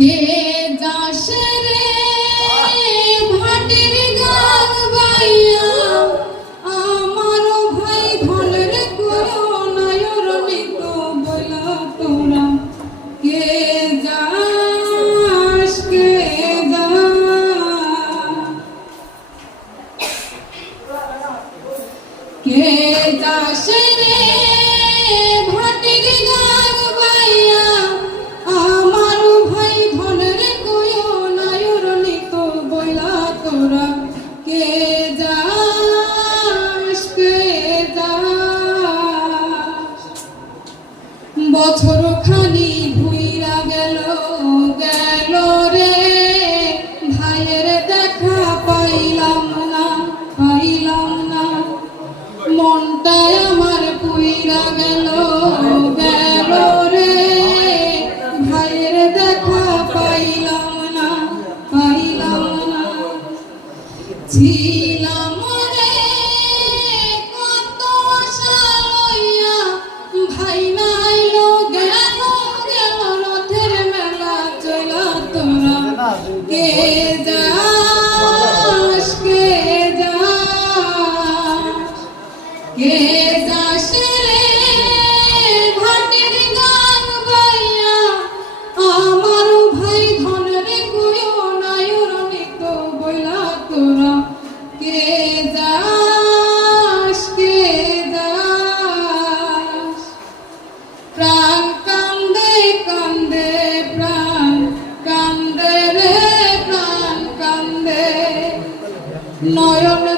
কে যাস রে ভাটির গান বাইয়া আমার ভাই ধনের করুণায়র নিত বলা তোরা কে যাস কে যাস রে ভাটির গান বাইয়া আমার ভাই ধনের করুণায়র নিত বলা তোরা কে যাস বছর খানি ভুইরা গেল রে ভাইয়ের দেখা পাইলাম না মনটাই আমার পুইরা গেল রে ভাইয়ের দেখা পাইলাম না ছিলাম রে কত আশা লইয়া ভাই নাইলো গেল রথের মেলা চলা তোরা কে যাস রে ভাটির গান বাইয়া আমার ভাই ধনের করুণায়র নিত বইলা তোরা কে যাস প্রাণ কান্দে প্রাণ কান্দে রে প্রাণ কান্দে নয়ন